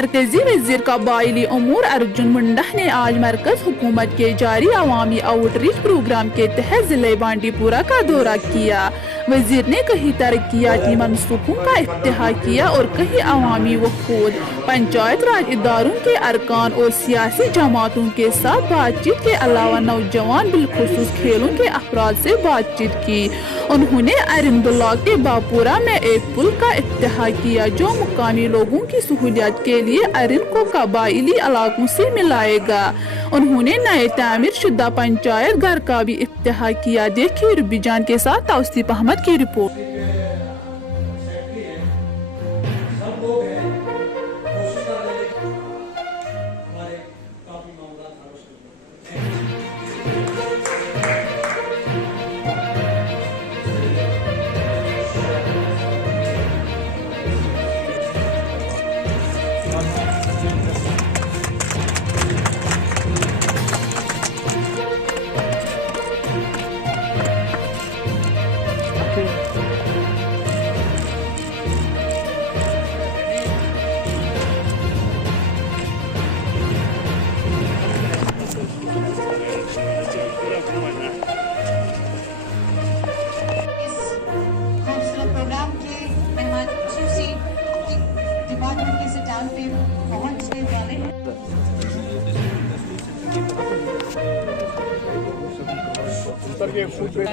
मरकजी वज़ीर कबायली अमूर अर्जुन मुंडा ने आज मरकज हुकूमत के जारी अवामी आउटरीच प्रोग्राम के तहत जिले बांडीपुरा का दौरा किया। वज़ीर ने कई तरक्याती मनसूबों का इफ्तिताह किया और कई अवामी वफूद, पंचायत राज इदारों के अरकान और सियासी जमातों के साथ बातचीत के अलावा नौजवान बिलखुसूस खेलों के अफराद से बातचीत की। उन्होंने अरिन ब्लॉक के बापुरा में एक पुल का इफ्तिताह किया जो मुकामी लोगों की सहूलियत के लिए अरिन को कबायली इलाकों से मिलाएगा। उन्होंने नए तामीर शुदा पंचायत घर का भी इफ्तिताह किया। देखिए रुबीजान के साथ तौसीफ अहमद की रिपोर्ट। ये फूड पे